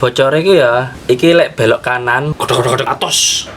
Bocor iki ya, iki lek belok kanan, kodok atos.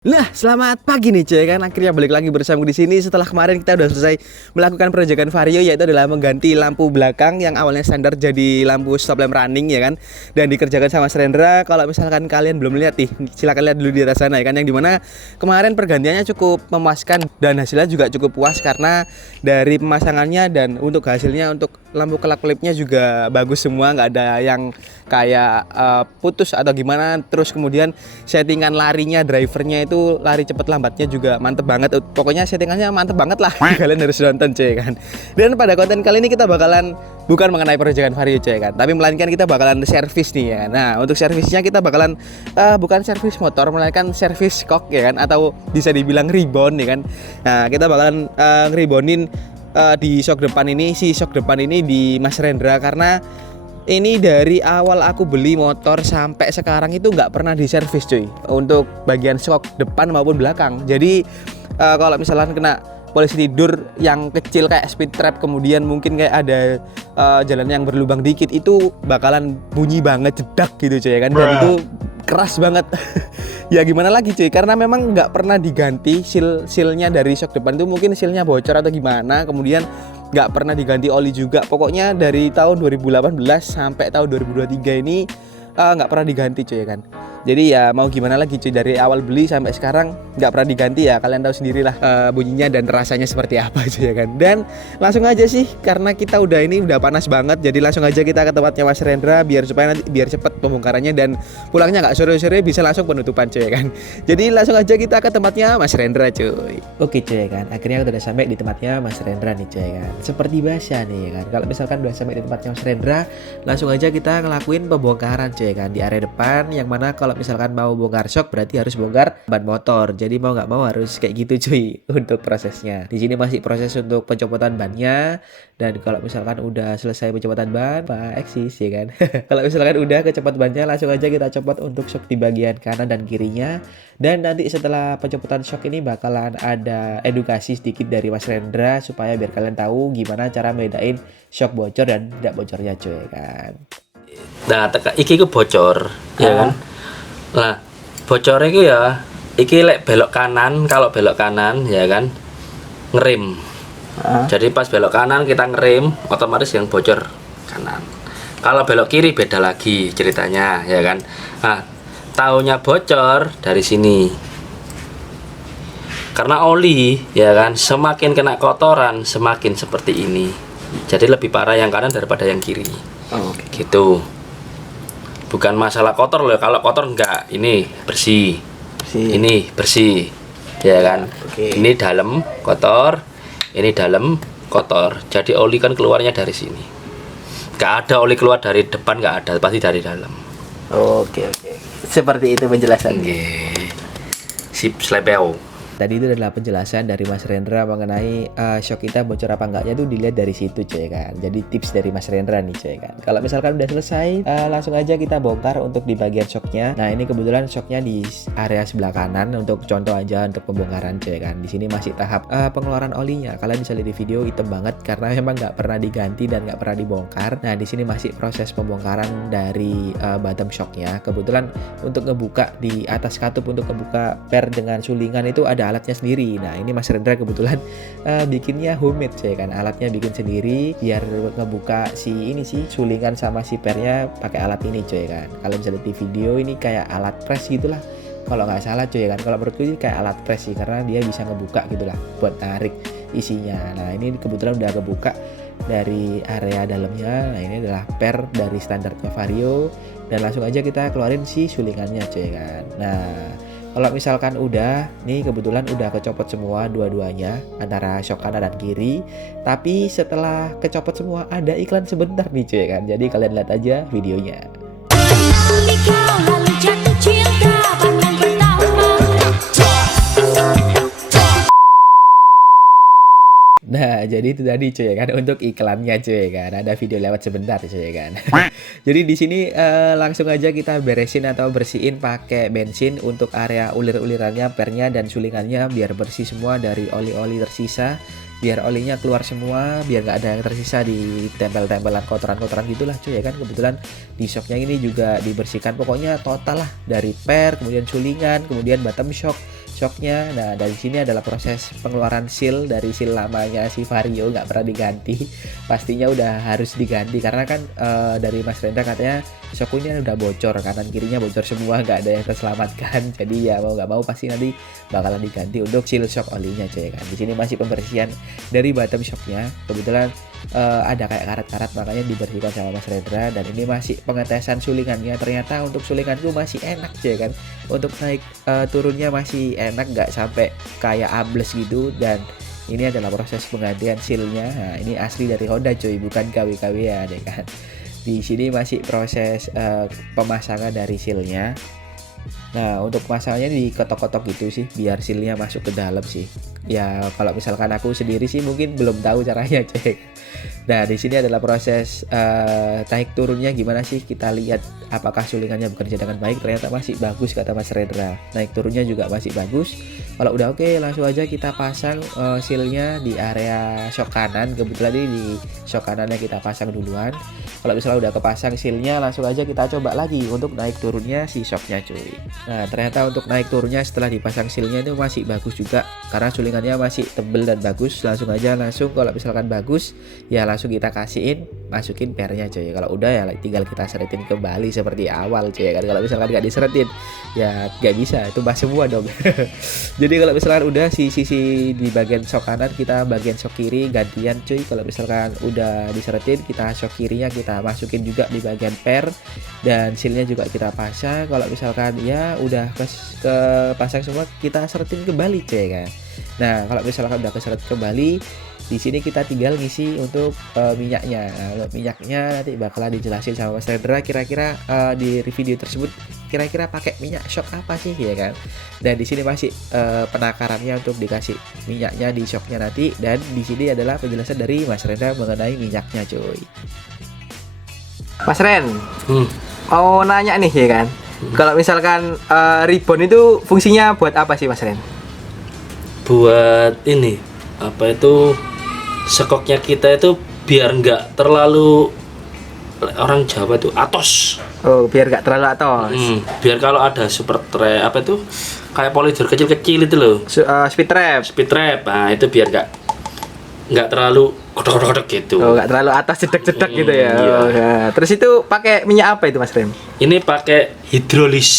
Nah, selamat pagi nih cuy kan. Akhirnya balik lagi bersama di sini setelah kemarin kita udah selesai melakukan proyekan Vario, yaitu adalah mengganti lampu belakang yang awalnya standar jadi lampu stop lamp running ya kan. Dan dikerjakan sama Srendra. Kalau misalkan kalian belum lihat nih, silakan lihat dulu di atas sana ya kan, yang dimana kemarin pergantiannya cukup memuaskan dan hasilnya juga cukup puas karena dari pemasangannya dan untuk hasilnya untuk lampu kelap-kelipnya juga bagus semua, nggak ada yang kayak putus atau gimana. Terus kemudian settingan larinya, drivernya itu lari cepet lambatnya juga mantep banget. Pokoknya settingannya mantep banget lah. Kalian harus nonton cuy kan. Dan pada konten kali ini kita bakalan bukan mengenai proyekan Vario cuy kan, tapi melainkan kita bakalan servis nih ya kan. Nah, untuk servisnya kita bakalan bukan servis motor, melainkan servis kok ya kan, atau bisa dibilang rebound ya kan. Nah, kita bakalan ngereboundin di shock depan ini, si shock depan ini di Mas Srendra, karena ini dari awal aku beli motor sampai sekarang itu nggak pernah diservis cuy, untuk bagian shock depan maupun belakang. Jadi kalau misalkan kena polisi tidur yang kecil kayak speed trap, kemudian mungkin kayak ada jalan yang berlubang dikit, itu bakalan bunyi banget jedak gitu cuy kan, dan itu keras banget. Ya gimana lagi cuy, karena memang nggak pernah diganti sealnya dari shock depan itu, mungkin sealnya bocor atau gimana, kemudian nggak pernah diganti oli juga. Pokoknya dari tahun 2018 sampai tahun 2023 ini nggak pernah diganti cuy kan. Jadi ya mau gimana lagi cuy, dari awal beli sampai sekarang nggak pernah diganti ya. Kalian tahu sendirilah bunyinya dan rasanya seperti apa cuy ya kan. Dan langsung aja sih, karena kita udah panas banget, jadi langsung aja kita ke tempatnya Mas Srendra biar cepet pembongkarannya dan pulangnya nggak sore-sore, bisa langsung penutupan cuy ya kan. Jadi langsung aja kita ke tempatnya Mas Srendra cuy. Oke cuy ya kan, akhirnya kita udah sampai di tempatnya Mas Srendra nih cuy ya kan. Seperti biasa nih ya kan, kalau misalkan udah sampai di tempatnya Mas Srendra, langsung aja kita ngelakuin pembongkaran cuy ya kan di area depan, yang mana kalau misalkan mau bongkar shock berarti harus bongkar ban motor. Jadi mau nggak mau harus kayak gitu cuy untuk prosesnya. Di sini masih proses untuk pencopotan bannya, dan kalau misalkan udah selesai pencopotan ban, eksis ya kan. Kalau misalkan udah kecopot bannya, langsung aja kita copot untuk shock di bagian kanan dan kirinya. Dan nanti setelah pencopotan shock ini bakalan ada edukasi sedikit dari Mas Srendra supaya biar kalian tahu gimana cara bedain shock bocor dan tidak bocornya cuy ya kan. Nah, iki ku bocor ya kan. Nah, bocor iki ya, iki lek belok kanan, kalau belok kanan ya kan ngerem. Jadi pas belok kanan kita ngerem, otomatis yang bocor kanan. Kalau belok kiri beda lagi ceritanya ya kan. Nah, taunya bocor dari sini. Karena oli ya kan, semakin kena kotoran semakin seperti ini. Jadi lebih parah yang kanan daripada yang kiri. Gitu. Bukan masalah kotor loh, kalau kotor enggak, ini bersih. Ini bersih ya kan. Ini dalam kotor, ini dalam kotor, jadi oli kan keluarnya dari sini. Enggak ada oli keluar dari depan, enggak ada, pasti dari dalam. Oke. Seperti itu penjelasannya. Sip slepeo. Tadi itu adalah penjelasan dari Mas Srendra mengenai shock kita bocor apa enggaknya tuh dilihat dari situ cuy kan. Jadi tips dari Mas Srendra nih cuy kan. Kalau misalkan udah selesai, langsung aja kita bongkar untuk di bagian shocknya. Nah ini kebetulan shocknya di area sebelah kanan, untuk contoh aja untuk pembongkaran cuy kan. Di sini masih tahap pengeluaran olinya. Kalian bisa lihat di video hitam banget karena memang nggak pernah diganti dan nggak pernah dibongkar. Nah di sini masih proses pembongkaran dari bottom shocknya. Kebetulan untuk ngebuka di atas katup, untuk ngebuka per dengan sulingan itu ada alatnya sendiri. Nah ini Mas Srendra kebetulan bikinnya homemade ya kan, alatnya bikin sendiri biar ngebuka si ini sih sulingan sama si pernya pakai alat ini cuy kan. Kalian bisa lihat di video ini kayak alat press gitulah kalau nggak salah cuy kan. Kalau menurutku ini kayak alat press sih, karena dia bisa ngebuka gitulah buat narik isinya. Nah ini kebetulan udah kebuka dari area dalamnya. Nah ini adalah per dari standarnya Vario, dan langsung aja kita keluarin si sulingannya cuy kan. Nah kalau misalkan udah, nih kebetulan udah kecopot semua dua-duanya antara shock kanan dan kiri. Tapi setelah kecopot semua ada iklan sebentar nih cuy kan. Jadi kalian lihat aja videonya. Nah jadi jadi itu tadi cuy ya kan untuk iklannya cuy ya kan. Ada video lewat sebentar cuy ya kan. Jadi di sini langsung aja kita beresin atau bersihin pakai bensin untuk area ulir-ulirannya, pernya dan sulingannya biar bersih semua dari oli-oli tersisa. Biar olinya keluar semua, biar nggak ada yang tersisa di tempel-tempelan kotoran-kotoran gitulah cuy ya kan. Kebetulan di shocknya ini juga dibersihkan, pokoknya total lah, dari per, kemudian sulingan, kemudian bottom shocknya. Nah dari sini adalah proses pengeluaran seal dari seal lamanya si Vario, nggak pernah diganti. Pastinya udah harus diganti karena kan dari Mas Rendra katanya shocknya udah bocor, kanan kirinya bocor semua, nggak ada yang terselamatkan. Jadi ya mau nggak mau pasti nanti bakalan diganti untuk seal shock olinya cuy ya kan. Di sini masih pembersihan dari bottom shocknya. Kebetulan ada kayak karat-karat, makanya dibersihkan sama Mas Rendra. Dan ini masih pengetesan sulingannya. Ternyata untuk sulinganku masih enak cuy kan, untuk naik turunnya masih enak, nggak sampai kayak ambles gitu. Dan ini adalah proses penggantian sealnya. Nah, ini asli dari Honda cuy, bukan KW-KW ya deh kan. Di sini masih proses pemasangan dari sealnya. Nah untuk pemasangannya dikotok-kotok gitu sih biar sealnya masuk ke dalam sih. Ya kalau misalkan aku sendiri sih mungkin belum tahu caranya cek. Nah di sini adalah proses naik turunnya gimana sih, kita lihat apakah sulingannya bekerja dengan baik. Ternyata masih bagus kata Mas Rendra, naik turunnya juga masih bagus. Kalau udah oke, langsung aja kita pasang sealnya di area shock kanan. Kebetulan ini di shock kanannya kita pasang duluan. Kalau misalnya udah kepasang sealnya, langsung aja kita coba lagi untuk naik turunnya si shocknya cuy. Nah ternyata untuk naik turunnya setelah dipasang sealnya itu masih bagus juga, karena sulingannya masih tebel dan bagus. Langsung kalau misalkan bagus ya langsung kita kasihin, masukin pernya cuy. Kalau udah ya tinggal kita seretin kembali seperti awal cuy kan. Kalau misalkan nggak diseretin ya nggak bisa, itu bah semua dong. Jadi kalau misalkan udah sisi di bagian shock kanan, kita bagian shock kiri gantian cuy. Kalau misalkan udah diseretin, kita shock kirinya kita masukin juga di bagian per, dan sealnya juga kita pasang. Kalau misalkan ya udah pasang semua, kita seretin kembali cuy kan. Nah kalau misalkan udah keseret kembali, di sini kita tinggal ngisi untuk minyaknya. Nah, minyaknya nanti bakalan dijelasin sama Mas Rendra kira-kira di video tersebut kira-kira pakai minyak shock apa sih ya kan. Dan di sini masih penakarannya untuk dikasih minyaknya di shocknya nanti. Dan di sini adalah penjelasan dari Mas Rendra mengenai minyaknya cuy. Mas Ren, mau nanya nih ya kan. Kalau misalkan ribbon itu fungsinya buat apa sih Mas Ren? Buat ini apa itu, sekoknya kita itu biar nggak terlalu, orang Jawa itu atos. Oh, biar nggak terlalu atos. Biar kalau ada super trap apa itu kayak polydor kecil-kecil itu loh, speed trap. Nah itu biar nggak terlalu kodok-kodok gitu. Oh, nggak terlalu atas cedak-cedak gitu ya. Iya. Oh, ya. Terus itu pakai minyak apa itu Mas Ren? Ini pakai hidrolis.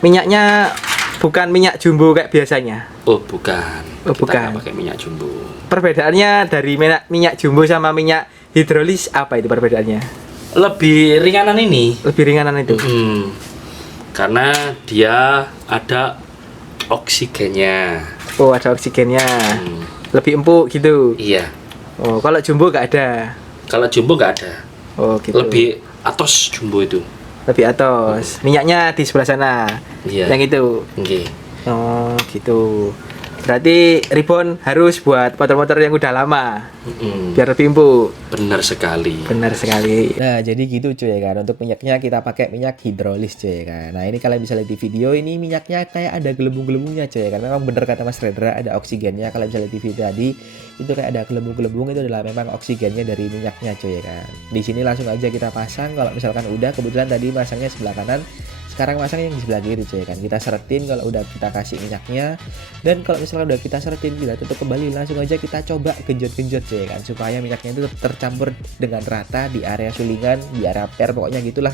Minyaknya bukan minyak jumbo kayak biasanya. Oh bukan. Oh, Kita bukan. nggak pakai minyak jumbo. Perbedaannya dari minyak jumbo sama minyak hidrolis apa itu perbedaannya? Lebih ringanan ini. Lebih ringanan itu. Karena dia ada oksigennya. Oh, ada oksigennya. Lebih empuk gitu. Iya. Oh, kalau jumbo nggak ada. Kalau jumbo nggak ada. Oh, gitu. Lebih atos jumbo itu. Lebih atas. Minyaknya di sebelah sana. Iya. Yang itu. Oke. Oh, gitu. Berarti ribbon harus buat motor-motor yang udah lama. Biar lebih empuk. Benar sekali. Benar sekali. Nah jadi gitu cuy ya kan. Untuk minyaknya kita pakai minyak hidrolis cuy ya kan. Nah ini kalian bisa lihat di video, ini minyaknya kayak ada gelembung-gelembungnya cuy ya kan. Memang bener kata Mas Rendra, ada oksigennya. Kalian bisa lihat di video tadi, itu kayak ada gelembung-gelembung, itu adalah memang oksigennya dari minyaknya cuy ya kan. Di sini langsung aja kita pasang. Kalau misalkan udah, kebetulan tadi masangnya sebelah kanan, sekarang masang yang di sebelah kiri cuy kan. Kita seretin kalau udah kita kasih minyaknya. Dan kalau misalkan udah kita seretin, kita tutup kembali, langsung aja kita coba genjot-genjot cuy kan, supaya minyaknya itu tercampur dengan rata di area sulingan, di area per, pokoknya gitulah.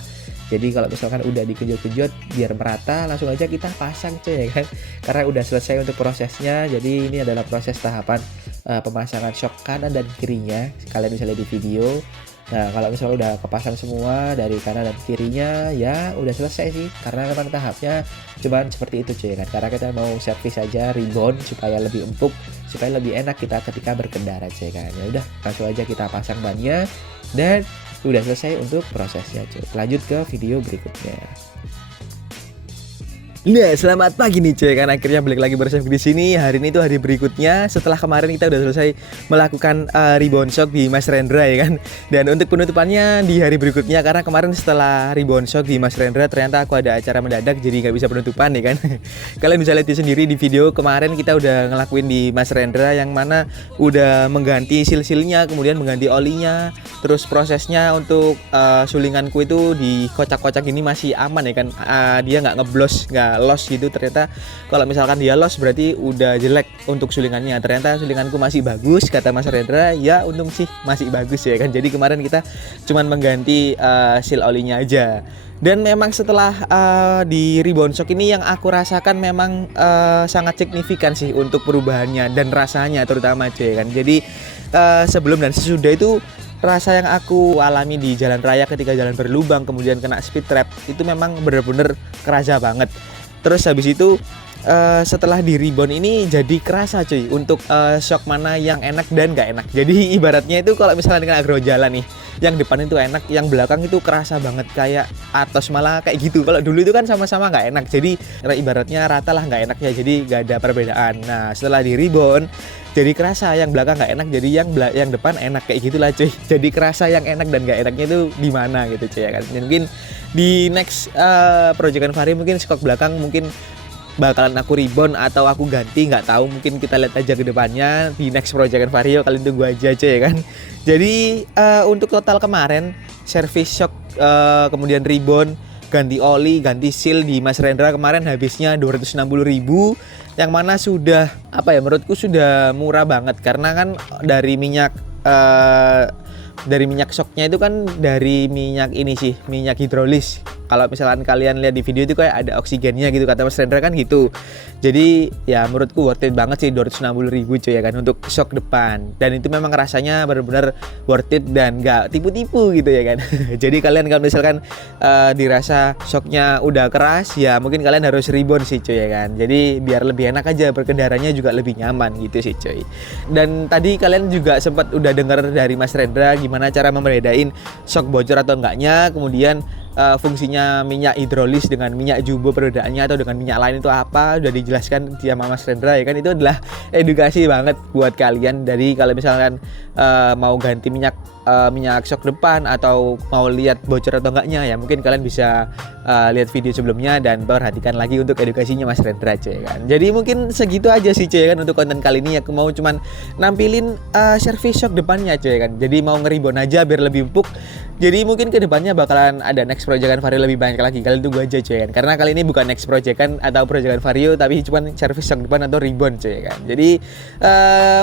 Jadi kalau misalkan udah digenjot-genjot biar merata, langsung aja kita pasang cuy ya kan. Karena udah selesai untuk prosesnya. Jadi ini adalah proses tahapan pemasangan shock kanan dan kirinya. Kalian bisa lihat di video. Nah kalau misalnya udah kepasang semua dari kanan dan kirinya, ya udah selesai sih. Karena memang tahapnya cuman seperti itu cuy kan. Karena kita mau servis aja ribbon supaya lebih empuk, supaya lebih enak kita ketika berkendara cuy kan. Ya udah langsung aja kita pasang bannya dan udah selesai untuk prosesnya cuy. Lanjut ke video berikutnya. Nah, selamat pagi nih cuy, kan akhirnya balik lagi bersama di sini. Hari ini tuh hari berikutnya setelah kemarin kita udah selesai melakukan rebound shock di Mas Rendra ya kan. Dan untuk penutupannya di hari berikutnya, karena kemarin setelah rebound shock di Mas Rendra ternyata aku ada acara mendadak jadi nggak bisa penutupan ya kan. Kalian bisa lihat sendiri di video kemarin kita udah ngelakuin di Mas Rendra yang mana udah mengganti sil-silnya, kemudian mengganti olinya. Terus prosesnya untuk sulinganku itu di kocak-kocak ini masih aman ya kan. Dia nggak ngeblos, nggak loss gitu. Ternyata kalau misalkan dia loss berarti udah jelek untuk sulingannya. Ternyata sulinganku masih bagus kata Mas Rendra. Ya untung sih masih bagus ya kan. Jadi kemarin kita cuman mengganti seal olinya aja. Dan memang setelah di rebound shock ini yang aku rasakan memang sangat signifikan sih untuk perubahannya dan rasanya terutama cuy kan. Jadi sebelum dan sesudah itu rasa yang aku alami di jalan raya ketika jalan berlubang kemudian kena speed trap itu memang bener-bener kerasa banget. Terus habis itu setelah di rebound ini jadi kerasa cuy untuk shock mana yang enak dan gak enak. Jadi ibaratnya itu kalau misalnya kena ground jalan nih, yang depan itu enak, yang belakang itu kerasa banget kayak atas malah kayak gitu. Kalau dulu itu kan sama-sama gak enak, jadi ibaratnya rata lah gak enaknya, jadi gak ada perbedaan. Nah setelah di rebound jadi kerasa yang belakang gak enak, jadi yang depan enak kayak gitulah cuy. Jadi kerasa yang enak dan gak enaknya itu di mana gitu cuy ya kan. Dan mungkin di next proyekan Vario mungkin shock belakang mungkin bakalan aku rebound atau aku ganti, nggak tahu, mungkin kita lihat aja ke depannya di next proyekan Vario. Kalian tunggu aja cuy ya kan. Jadi untuk total kemarin service shock kemudian rebound, ganti oli, ganti seal di Mas Rendra kemarin habisnya 260.000, yang mana sudah apa ya, menurutku sudah murah banget karena kan dari minyak shocknya itu kan dari minyak ini sih, minyak hidrolis. Kalau misalkan kalian lihat di video itu kayak ada oksigennya gitu kata Mas Rendra kan gitu. Jadi ya menurutku worth it banget sih 260.000 cuy ya kan untuk shock depan. Dan itu memang rasanya benar-benar worth it dan gak tipu-tipu gitu ya kan. Jadi kalian kalau misalkan dirasa shocknya udah keras ya mungkin kalian harus rebound sih cuy ya kan. Jadi biar lebih enak aja, berkendaranya juga lebih nyaman gitu sih cuy. Dan tadi kalian juga sempat udah dengar dari Mas Rendra gimana cara membedain shock bocor atau enggaknya, kemudian fungsinya minyak hidrolis dengan minyak jumbo perbedaannya atau dengan minyak lain itu apa, udah dijelaskan sama Mas Rendra ya kan. Itu adalah edukasi banget buat kalian. Dari kalau misalkan mau ganti minyak shock depan atau mau lihat bocor atau enggaknya ya mungkin kalian bisa lihat video sebelumnya dan perhatikan lagi untuk edukasinya Mas Rendra cuy kan. Jadi mungkin segitu aja sih cuy kan untuk konten kali ini. Aku mau cuman nampilin service shock depannya cuy kan. Jadi mau ngeribon aja biar lebih empuk. Jadi mungkin kedepannya bakalan ada next proyekan Vario lebih banyak lagi. Kalian tunggu aja cuy kan. Karena kali ini bukan next proyekan atau proyekan Vario, tapi cuman service shock depan atau rebound cuy kan. Jadi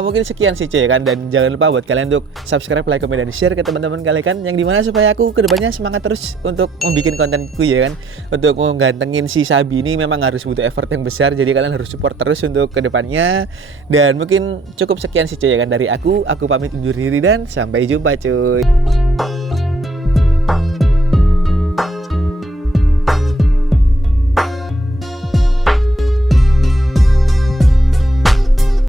mungkin sekian sih cuy kan. Dan jangan lupa buat kalian untuk subscribe, like, komen, dan share ke teman-teman kalian kan. Yang dimana supaya aku kedepannya semangat terus untuk membuat kontenku ya kan. Untuk menggantengin si Sabi ini memang harus butuh effort yang besar. Jadi kalian harus support terus untuk kedepannya. Dan mungkin cukup sekian sih cuy ya kan dari aku. Aku pamit undur diri dan sampai jumpa cuy.